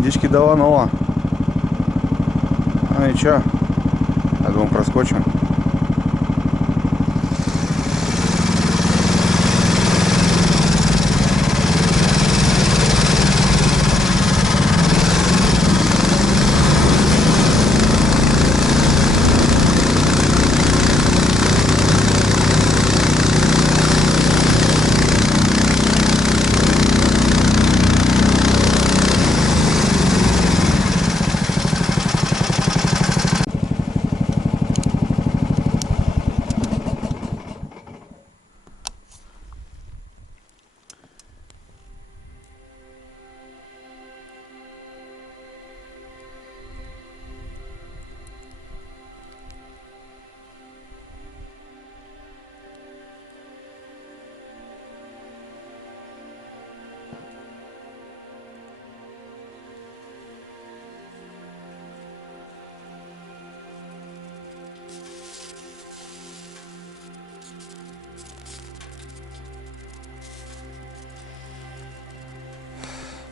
Водички давано. Ну и чё? Я думаю, проскочим.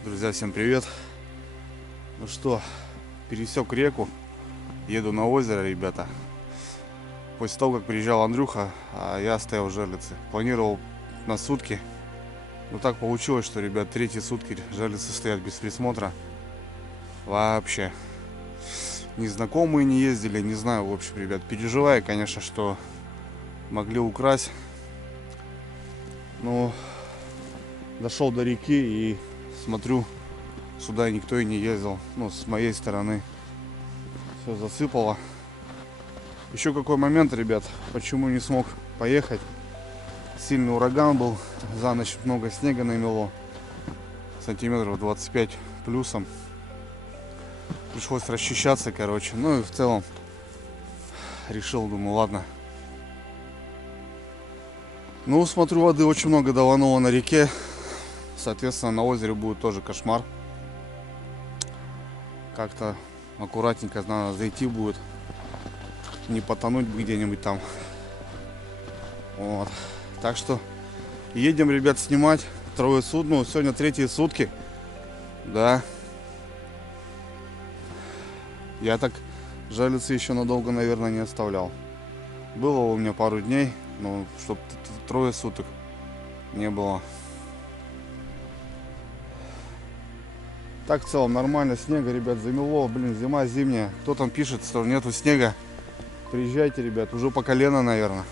Друзья, всем привет! Ну что, пересек реку, еду на озеро, ребята. После того, как приезжал Андрюха, я стоял в Жерлице. Планировал на сутки, но так получилось, что, ребят, третьи сутки Жерлицы стоят без присмотра. Вообще. Незнакомые не ездили, не знаю, в общем, ребят, переживаю, конечно, что могли украсть. Но дошел до реки и смотрю, сюда никто и не ездил. Ну, с моей стороны все засыпало. Еще какой момент, ребят, почему не смог поехать. Сильный ураган был, за ночь много снега намело, сантиметров 25 плюсом. Пришлось расчищаться, короче. Ну и в целом решил, думаю, ладно. Ну, смотрю, воды очень много давануло на реке. Соответственно, на озере будет тоже кошмар. Как-то аккуратненько надо зайти будет. Не потонуть где-нибудь там. Вот. Так что едем, ребят, снимать. Трое суток. Ну, сегодня третьи сутки. Да. Я так Жерлицы еще надолго, наверное, не оставлял. Было у меня пару дней, но чтоб трое суток не было. Так, в целом нормально, снега, ребят, замело. Блин, зима зимняя. Кто там пишет, что нету снега? Приезжайте, ребят, уже по колено, наверное.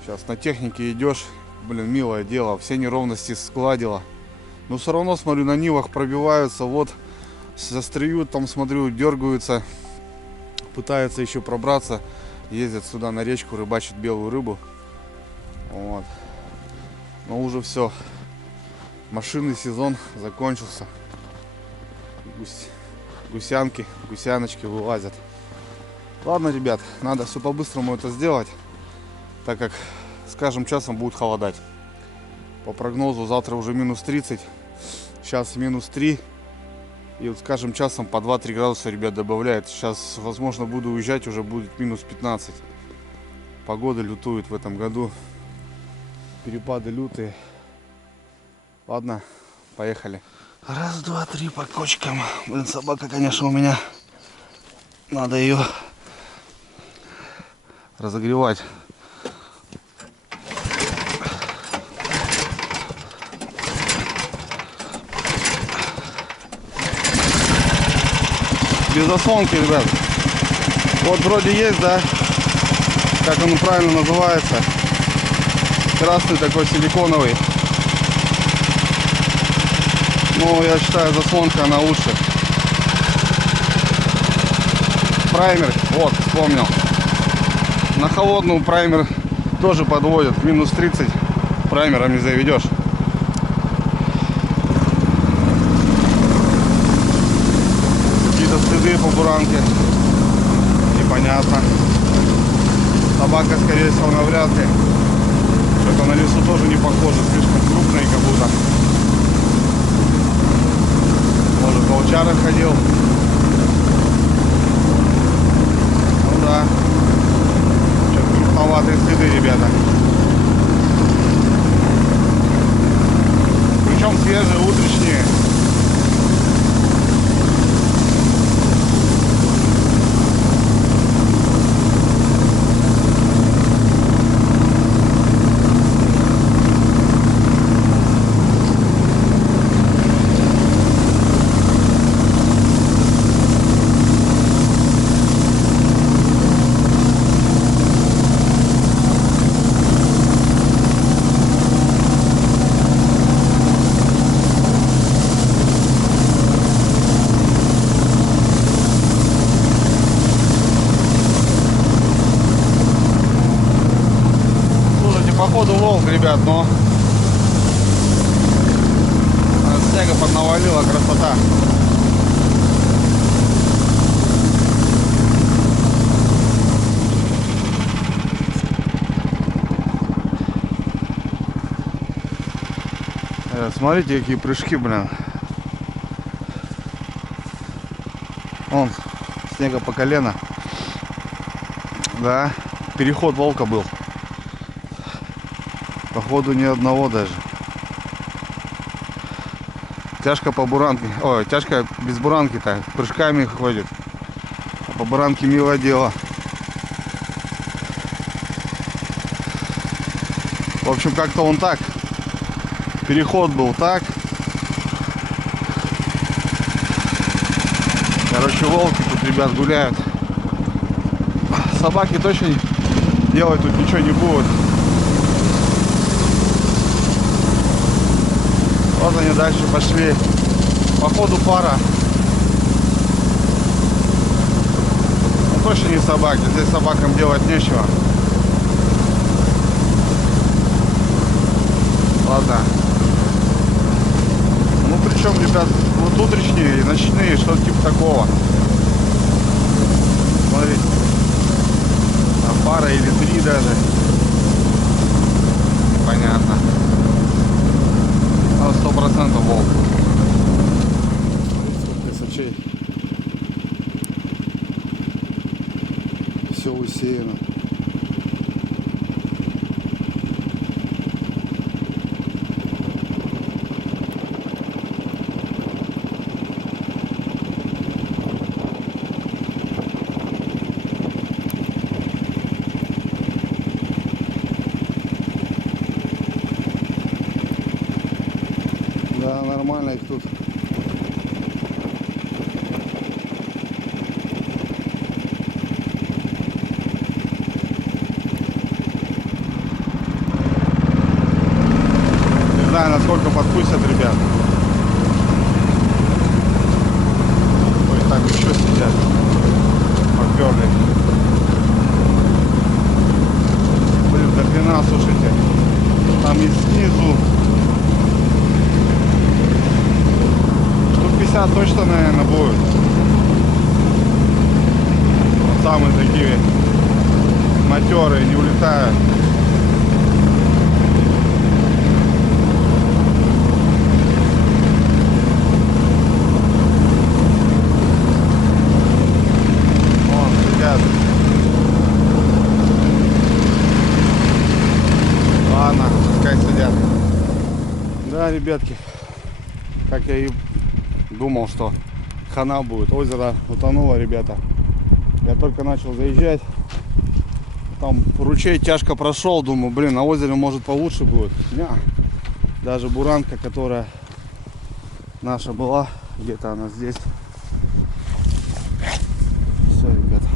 Сейчас на технике идешь. Блин, милое дело, все неровности сгладило. Но все равно, смотрю, на нивах пробиваются. Вот, застреют, там, смотрю, дергаются. Пытаются еще пробраться. Ездят сюда на речку, рыбачат белую рыбу. Вот. Но уже все. Машинный сезон закончился. Гусянки, гусяночки вылазят. Ладно, ребят, надо все по-быстрому это сделать, так как с каждым часом будет холодать. По прогнозу завтра уже минус 30, сейчас минус 3. И вот с каждым часом по 2-3 градуса, ребят, добавляет. Сейчас, возможно, буду уезжать, уже будет минус 15. Погода лютует в этом году. Перепады лютые. Ладно, поехали. Раз, два, три по кочкам. Блин, собака, конечно, у меня. Надо ее разогревать. Без заслонки, ребят. Вот вроде есть, да? Как он правильно называется? Красный такой силиконовый. Ну, я считаю, заслонка она лучше. Праймер, вот, вспомнил. На холодную праймер тоже подводит. Минус 30 праймером не заведешь. Какие-то следы по буранке. Непонятно. Собака, скорее всего, навряд ли. Что-то на лесу тоже не похоже. Слишком крупный, как будто. Может, волчара ходил. Ну да. Что-то крупноватые следы, ребята. Причем свежие, утренние. походу волк, ребят, но снега поднавалила, красота. Смотрите, какие прыжки, блин. Вон, снега по колено. Да, переход волка был. Походу ни одного даже. Тяжко по буранке. Ой, тяжко без буранки-то. Прыжками ходит. А по буранке милое дело. В общем, как-то он так. Переход был так. Короче, волки тут, ребят, гуляют. Собаки точно делать тут ничего не будут. Вот они дальше пошли. Походу пара. Ну, точно не собаки. Здесь собакам делать нечего. Ладно. Ну причем, ребят, вот утренние и ночные, что-то типа такого. Смотрите. Там пара или три даже. Понятно. 100% волк. Красочей. Все усеяно. Да, нормально их тут. Не знаю, насколько подпустят, ребят. Ой, так еще сидят. Поперли. Блин, до хрена, слушайте. Там и снизу 50 точно, наверное, будет. Вот самые такие матерые, не улетают. Вон, сидят. Ладно, пускай сидят. Да, ребятки, как я и думал, что хана будет. Озеро утонуло, ребята. Я только начал заезжать. Там ручей тяжко прошел. Думаю, блин, на озере может получше будет. Не. Даже буранка, которая наша была, где-то она здесь. Все, ребята.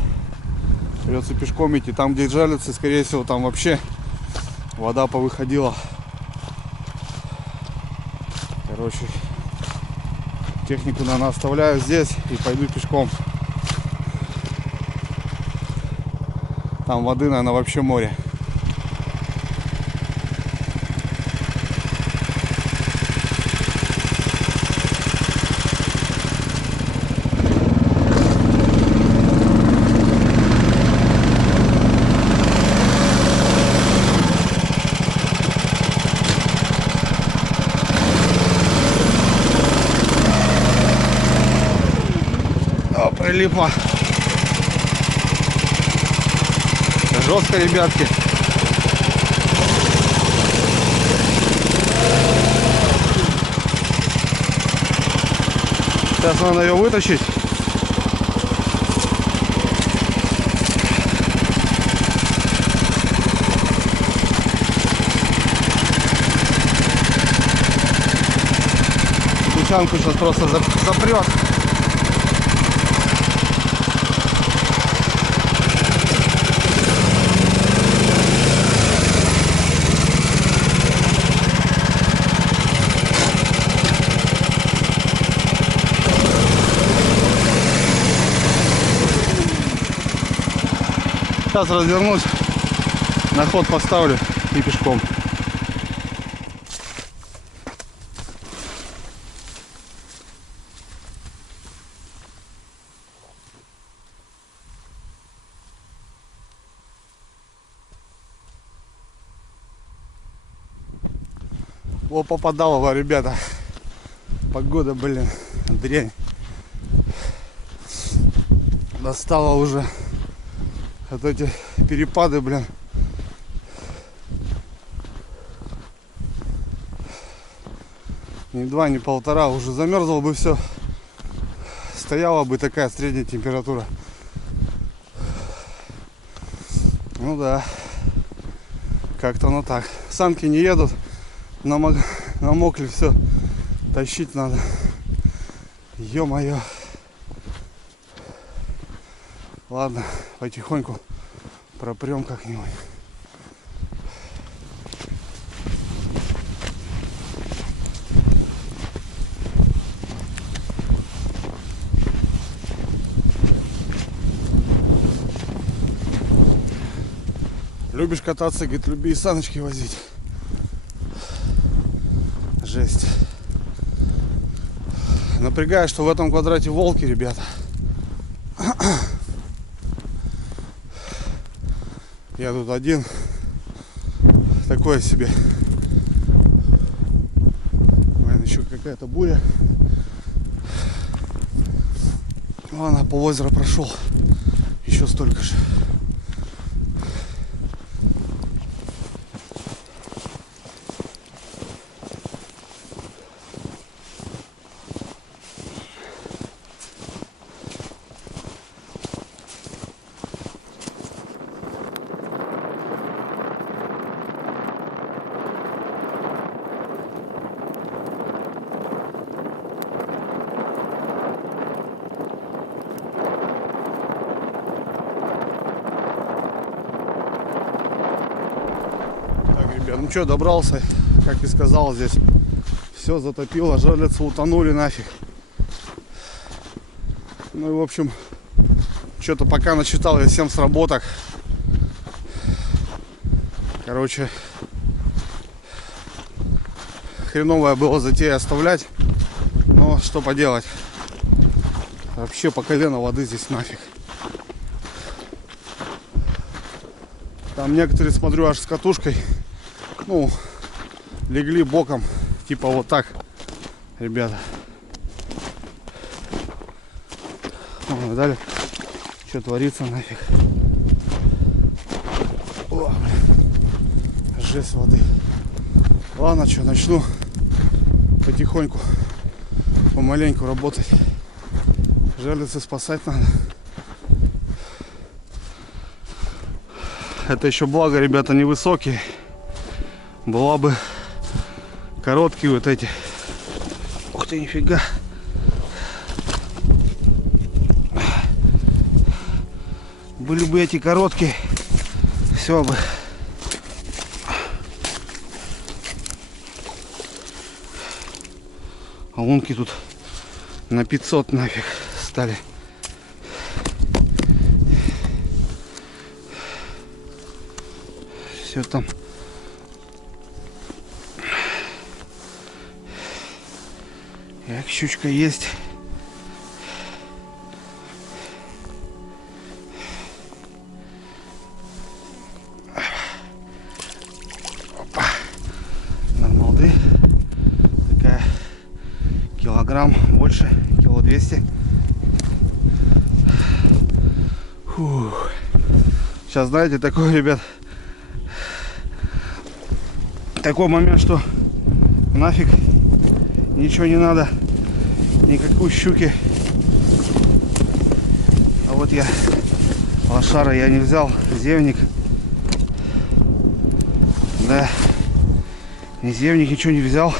Придется пешком идти. Там, где жалятся, скорее всего, там вообще вода повыходила. Короче, технику, наверное, оставляю здесь и пойду пешком. Там воды, наверное, вообще море. Прилипла. Жестко, ребятки. Сейчас надо ее вытащить. Гусянку сейчас просто запрет. Сейчас развернусь, на ход поставлю и пешком. О, попадало, ребята. Погода, блин, дрянь. Достала уже. Вот эти перепады, блин. Ни 2, ни 1,5. Уже замерзло бы все. Стояла бы такая средняя температура. Ну да. Как-то оно так. Санки не едут. Намокли все. Тащить надо. Ё-моё. Ладно, потихоньку пропрем как-нибудь. Любишь кататься, говорит, люби и саночки возить. Жесть. Напрягает, что в этом квадрате волки, ребята. Я тут один. Такое себе. Блин, еще какая-то буря. Ладно, по озеру прошел. Еще столько же. Ну что, добрался, как и сказал, здесь все затопило, жерлицы утонули нафиг. Ну и в общем, что-то пока насчитал я 7 сработок. Короче, хреновая была затея оставлять, но что поделать. Вообще по колено воды здесь нафиг. Там некоторые, смотрю, аж с катушкой. Ну, легли боком, типа вот так, ребята. О, далее, что творится нафиг. О, блин. Жесть воды. Ладно, что, начну потихоньку, помаленьку работать. Жерлицы спасать надо. Это еще благо, ребята, невысокие. Была бы короткие вот эти. Ух ты, нифига. Были бы эти короткие, все бы. А лунки тут на 500 нафиг стали. Все там. Як щучка есть. Опа. Нормалды. Такая килограмм больше, кило 200. Фух. Сейчас, знаете, такой, ребят, такой момент, что нафиг ничего не надо, никакой щуки. А вот я лошара я не взял, зевник. Да, ни зевник, ничего не взял.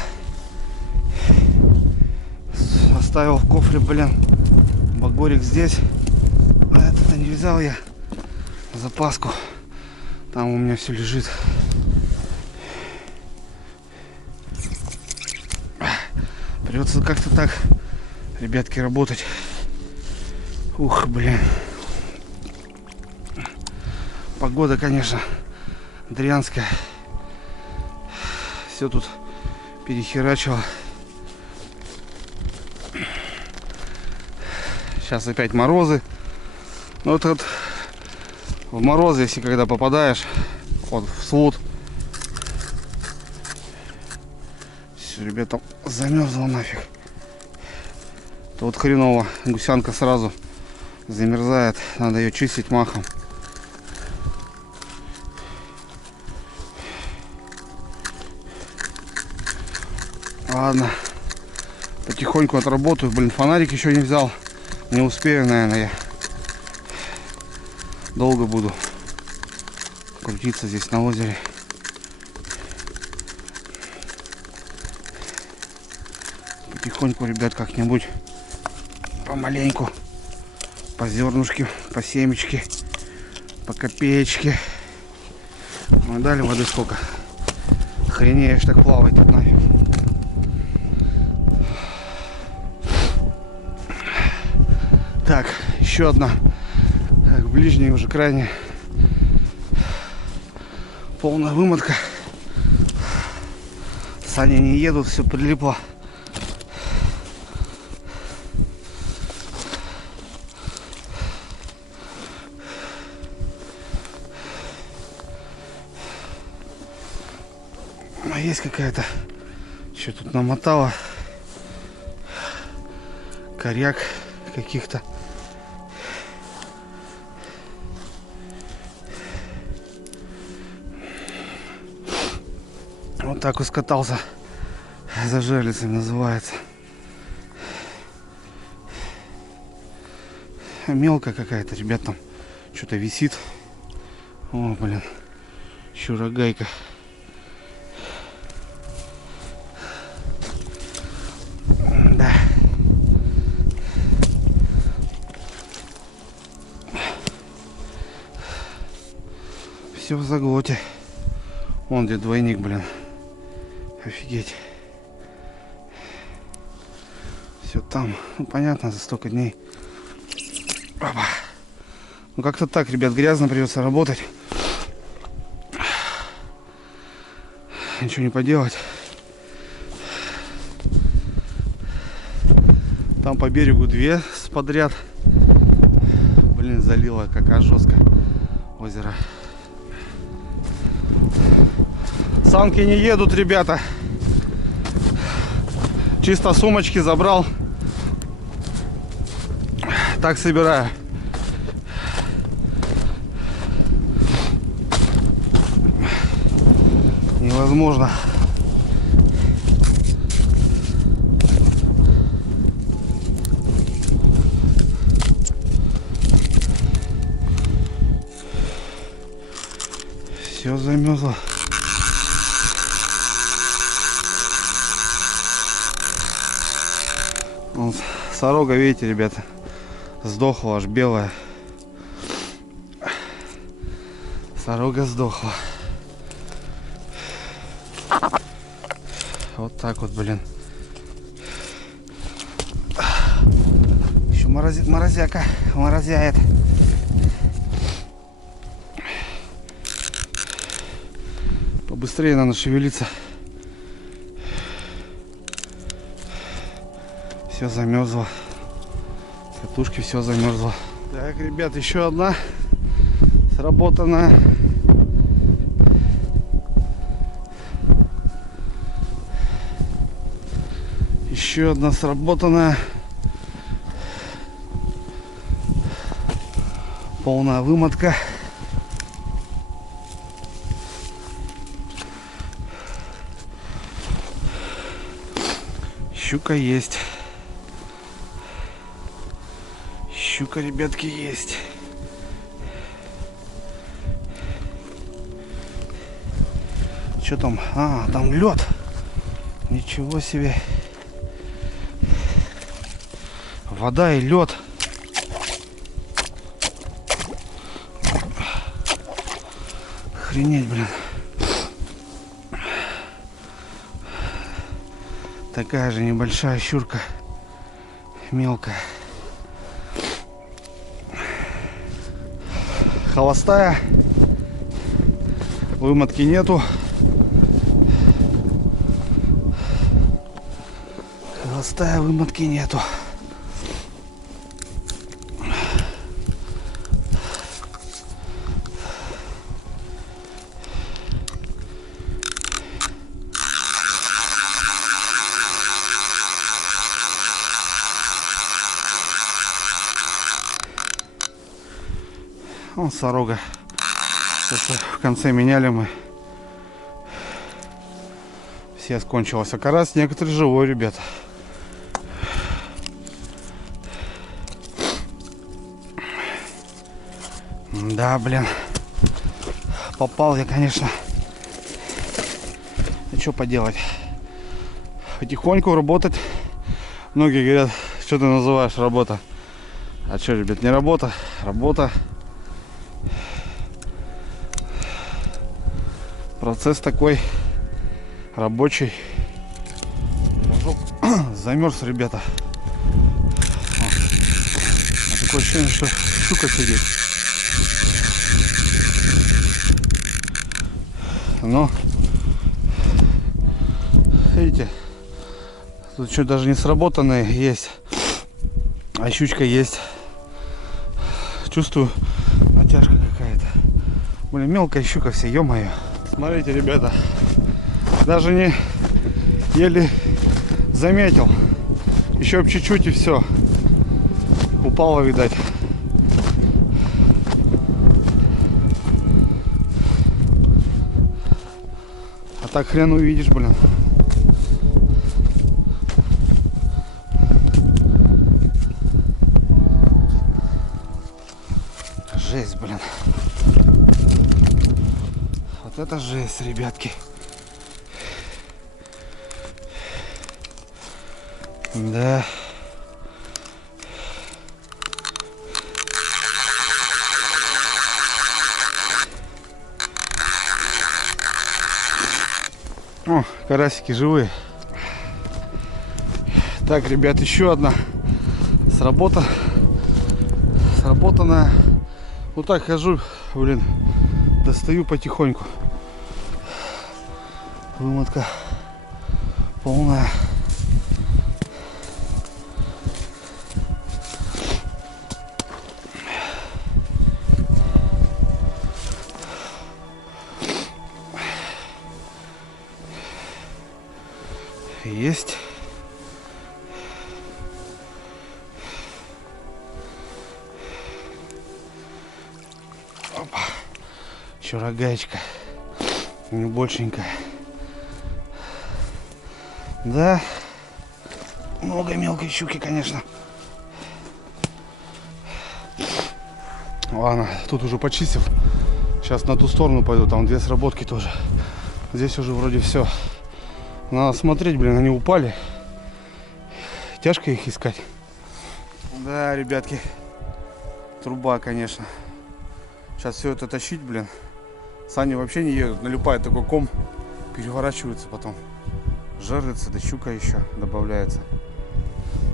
Оставил в кофре, блин, багорик здесь. А это-то не взял я, запаску. Там у меня все лежит. Придется как-то так, ребятки, работать. Ух, блин. Погода, конечно, дрянская. Все тут перехерачило. Сейчас опять морозы. Ну вот в морозы, если когда попадаешь вот в свод, все, ребята, замерзло нафиг. То вот хреново, гусянка сразу замерзает, надо ее чистить махом. Ладно, потихоньку отработаю. Блин, фонарик еще не взял. Не успею, наверное, я. Долго буду крутиться здесь на озере. Потихоньку, ребят, как-нибудь помаленьку. По зернышке, по семечке, по копеечке. Ну, дали воды сколько. Охренеешь так плавать тут нафиг. Так, еще одна, ближняя уже крайне полная вымотка. Сани не едут, все прилипло. А есть какая-то, что тут намотала, коряк каких-то. Вот так вот скатался за жерлицами, называется. Мелкая какая-то, ребят, там что-то висит. О, блин, чурагайка. Да. Все в заглоте. Вон где двойник, блин. Офигеть. Все там. Ну, понятно, за столько дней. Опа. Ну как-то так, ребят, грязно, придется работать. Ничего не поделать. Там по берегу две подряд. Блин, залило какая жестко озеро. Санки не едут, ребята. Чисто сумочки забрал. Так собираю. Невозможно. Все замерзло. Вон, сорога, видите, ребята, сдохла, аж белая. Сорога сдохла. Вот так вот, блин. Еще морозяка морозяет. Побыстрее надо шевелиться. Все замерзло. Катушки все замерзло. Так, ребят, еще одна сработанная. Еще одна сработанная. Полная вымотка. Щука есть. Щука, ребятки, есть. Что там? А, там лед. Ничего себе. Вода и лед. Охренеть, блин. Такая же небольшая щурка. Мелкая. Холостая. Вымотки нету. Холостая, вымотки нету. Вон сорога. В конце меняли мы. Все скончилось. А карась некоторые живой, ребята. Да, блин. Попал я, конечно. А что поделать? Потихоньку работать. Многие говорят, что ты называешь работа. А что, ребят, не работа. Работа. Процесс такой рабочий. Замерз, ребята. Такое ощущение, что щука сидит. Но видите, тут что даже не сработанные есть, а щучка есть. Чувствую, натяжка какая-то. Блин, мелкая щука вся, ё-моё. Смотрите, ребята, даже не еле заметил. Еще чуть-чуть и все. Упала, видать. А так хрен увидишь, блин. Жесть, блин. Вот это жесть, ребятки. Да. О, карасики живые. Так, ребят, еще одна сработанная. Вот так хожу, блин, достаю потихоньку. Вымотка полная. Есть. Опа. Еще рогаечка. Не большенькая. Да. Много мелкой щуки, конечно. Ладно, тут уже почистил. Сейчас на ту сторону пойду. Там две сработки тоже. Здесь уже вроде все. Надо смотреть, блин, они упали. Тяжко их искать. Да, ребятки. Труба, конечно. Сейчас все это тащить, блин. Сани вообще не едут. Налипает такой ком. Переворачивается потом. Жарится, да щука еще добавляется.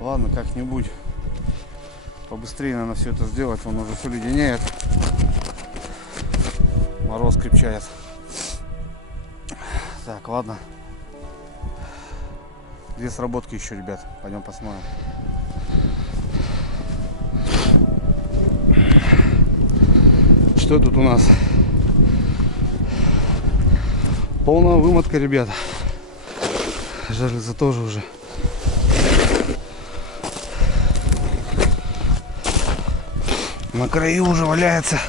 Ладно, как-нибудь. Побыстрее надо все это сделать. Он уже все леденеет. Мороз крепчает. Так, ладно. Две сработки еще, ребят. Пойдем посмотрим. Что тут у нас? Полная вымотка, ребята. Жерлица тоже уже. На краю уже валяется.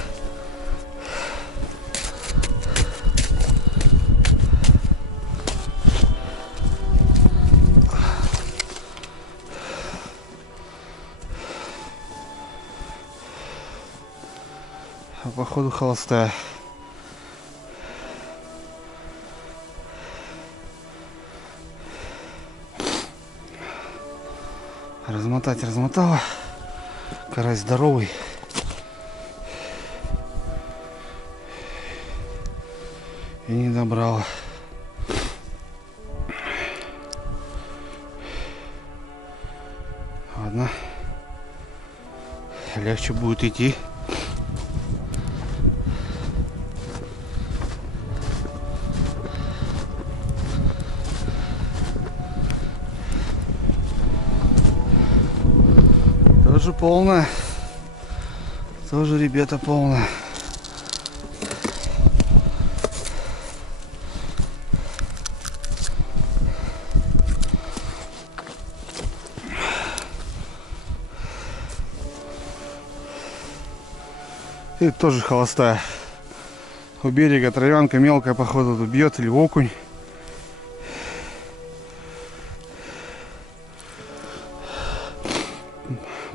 Походу холостая. Размотала. Карась здоровый. И не добрала. Ладно. Легче будет идти. полная. Тоже, ребята, полная. И тоже холостая. У берега травянка мелкая, походу, тут бьет, или окунь.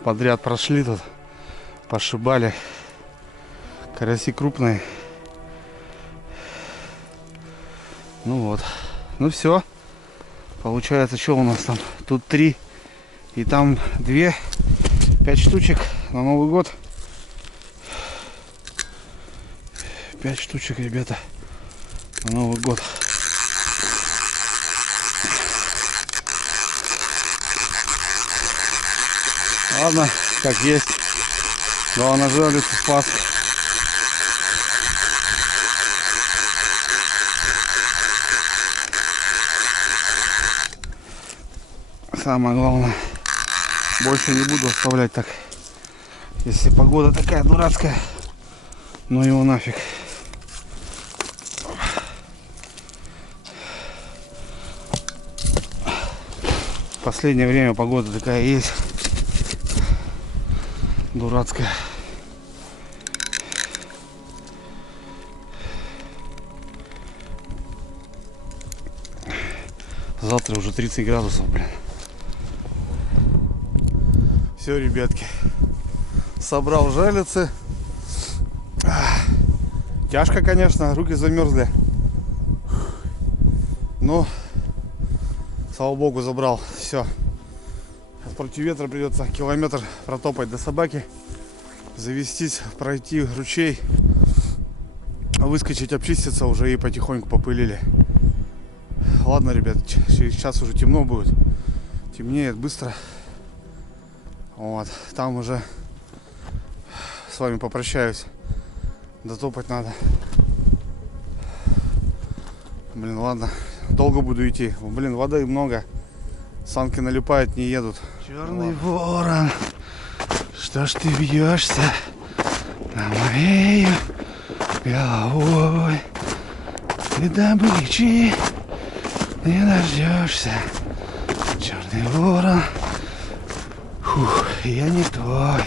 Подряд прошли тут, пошибали. Караси крупные. Ну вот. Ну все. Получается, что у нас там? Тут 3 и там 2. 5 штучек на Новый год. 5 штучек, ребята, на Новый год. Ладно, как есть. Главное, жерлицу спас. Самое главное. Больше не буду оставлять так. Если погода такая дурацкая, ну его нафиг. В последнее время погода такая есть. Дурацкая. Завтра уже 30 градусов, блин. Все, ребятки. Собрал жерлицы. Тяжко, конечно, руки замерзли. Но, слава богу, забрал. Все. Против ветра придется километр протопать до собаки, завестись, пройти ручей, выскочить, обчиститься уже и потихоньку попылили. Ладно, ребят, через час уже темно будет, темнеет быстро. Вот, там уже с вами попрощаюсь, дотопать надо. Блин, ладно, долго буду идти. Блин, воды много. Санки налипают, не едут. Черный ворон, что ж ты бьешься на моей головой? Ты добычи не дождешься. Черный ворон, фух, я не твой.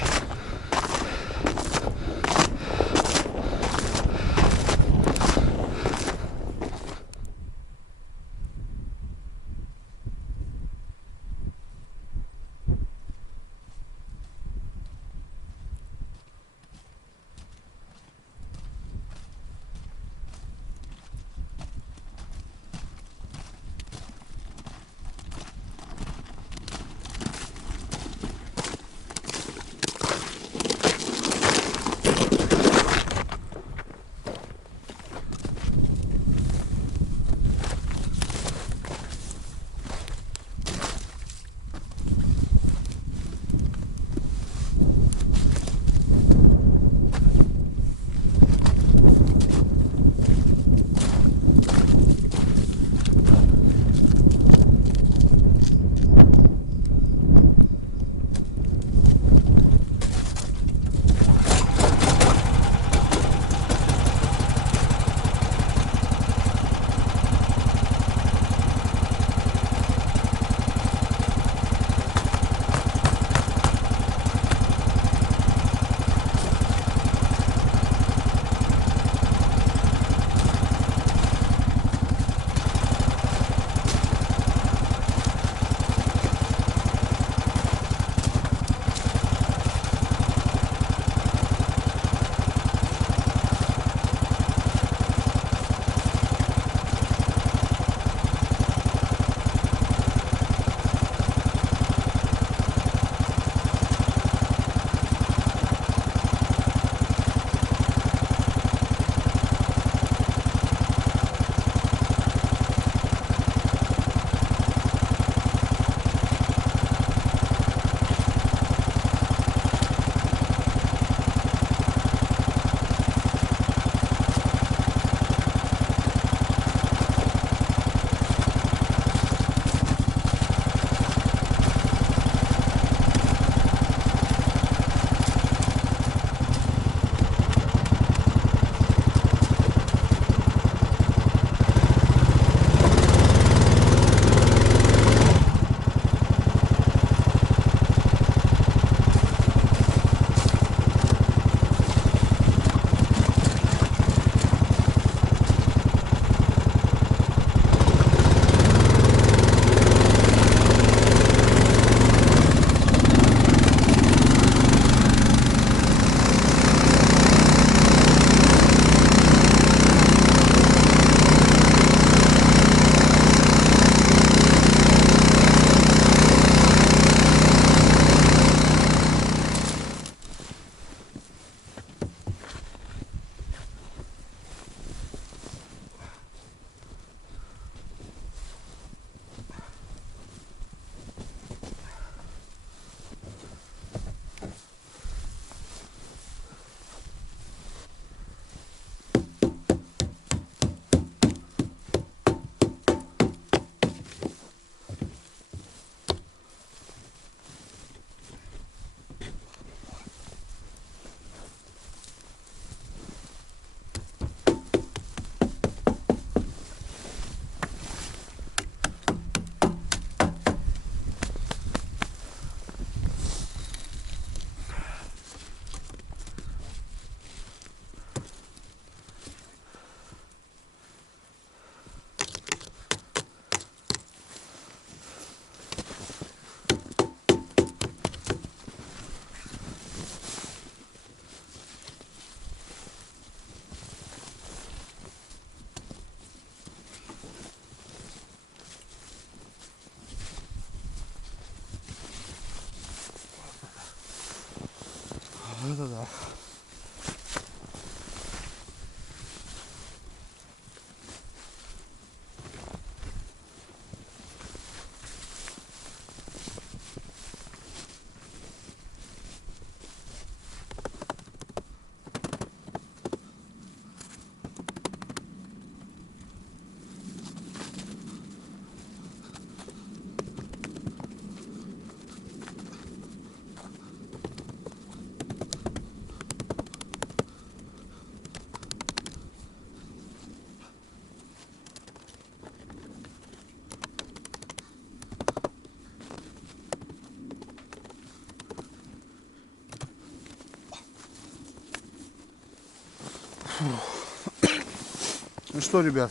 Ну что, ребят,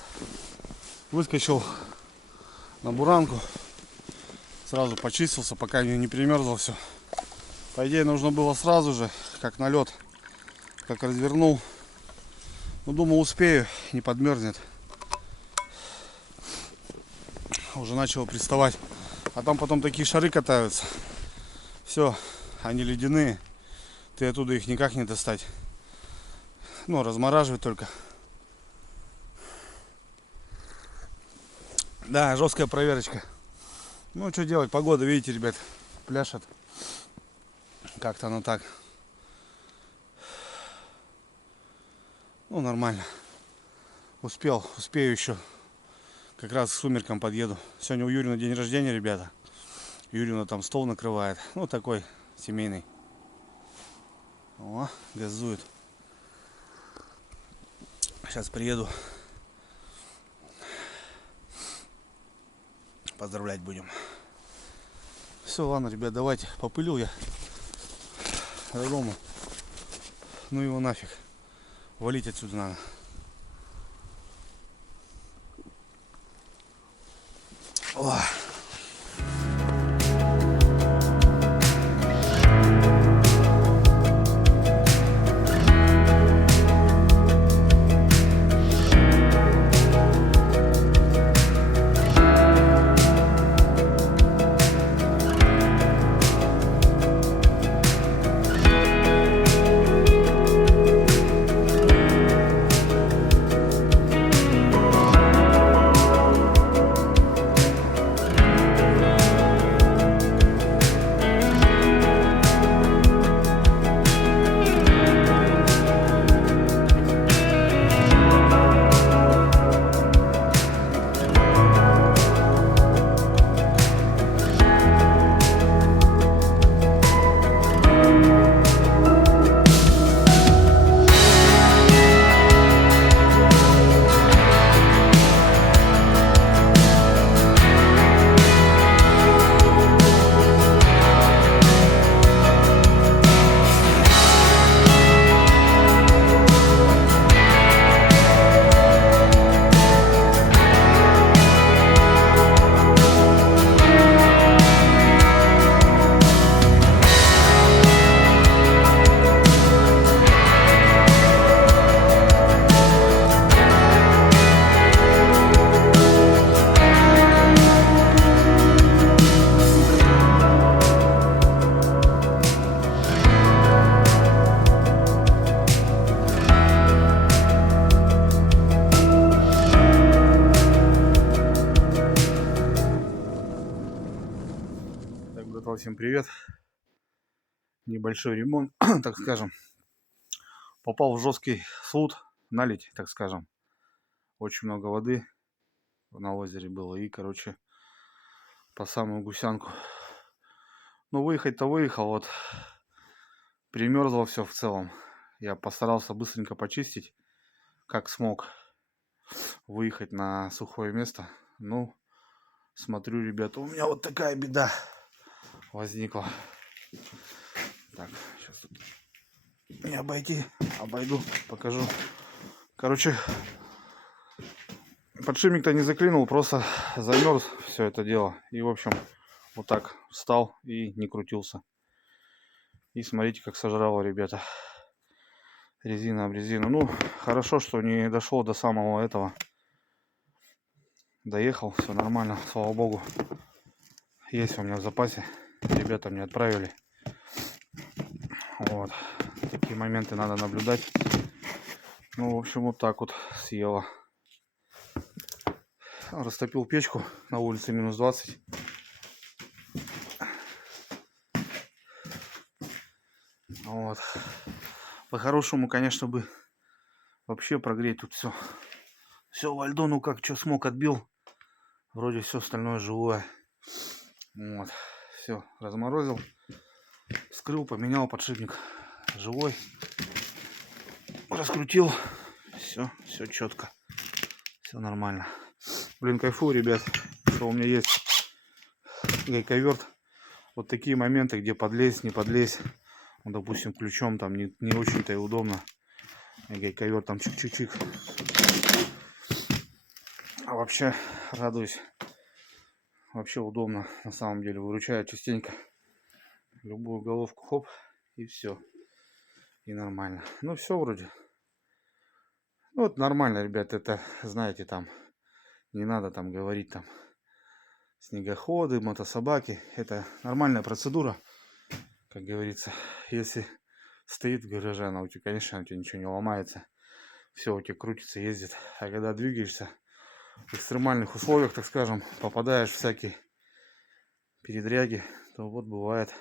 выскочил на буранку. Сразу почистился, пока не примерзло все. По идее, нужно было сразу же, как на лед, как развернул. Ну, думал, успею, не подмерзнет. Уже начало приставать. А там потом такие шары катаются. Все, они ледяные. Ты оттуда их никак не достать. Ну, размораживать только. Да, жесткая проверочка. Ну, что делать, погода, видите, ребят, пляшет. Как-то оно так. Ну, нормально. Успею еще. Как раз к сумеркам подъеду. Сегодня у Юрина день рождения, ребята. Юрина там стол накрывает. Ну, такой семейный. О, газует. Сейчас приеду. Поздравлять будем. Все, ладно, ребят, давайте. Попылил я до дома. Ну его нафиг. Валить отсюда надо. О. Всем привет. Небольшой ремонт, так скажем. Попал в жесткий суд, налить, так скажем. Очень много воды на озере было. И, короче, по самую гусянку. Ну, выехать-то выехал. Вот примерзло все в целом. Я постарался быстренько почистить, как смог. Выехать на сухое место. Ну, смотрю, ребята, у меня вот такая беда возникла. Так, сейчас тут не обойти, обойду, покажу. Короче, подшипник-то не заклинул, просто замерз все это дело. И, в общем, вот так встал и не крутился. И смотрите, как сожрало, ребята. Резина об резину. Ну, хорошо, что не дошло до самого этого. Доехал, все нормально, слава богу. Есть у меня в запасе. Ребята мне отправили. Вот. Такие моменты надо наблюдать. Ну, в общем, вот так вот съела. Растопил печку. На улице минус 20. Вот. По-хорошему, конечно, бы вообще прогреть тут все. Все во льду, ну как, что смог, отбил. Вроде все остальное живое. Вот. Все, разморозил. Вскрыл, поменял подшипник. Живой. Раскрутил. Все четко. Все нормально. Блин, кайфую, ребят, что у меня есть гайковерт. Вот такие моменты, где подлезть, не подлезть. Ну, допустим, ключом там не очень-то и удобно. ковер там чик-чик-чик. А вообще радуюсь. Вообще удобно, на самом деле, выручает частенько. Любую головку, хоп, и все. И нормально. Ну, все вроде. Ну, вот нормально, ребят, это, знаете, там, не надо там говорить, там, снегоходы, мотособаки. Это нормальная процедура, как говорится. Если стоит в гараже, она у тебя, конечно, у тебя ничего не ломается. Все у тебя крутится, ездит. А когда двигаешься в экстремальных условиях, так скажем, попадаешь в всякие передряги, то вот бывает.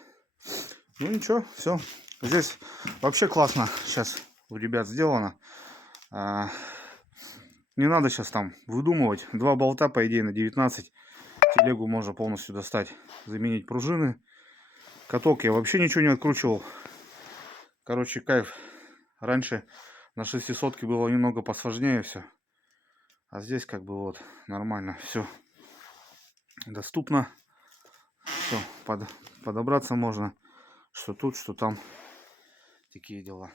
Ну ничего, все. Здесь вообще классно сейчас у ребят сделано. Не надо сейчас там выдумывать. 2 болта, по идее, на 19. Телегу можно полностью достать. Заменить пружины. Каток я вообще ничего не откручивал. Короче, кайф. Раньше на 600 было немного посложнее все. А здесь как бы вот нормально. Все доступно. Все, подобраться можно. Что тут, что там. Такие дела.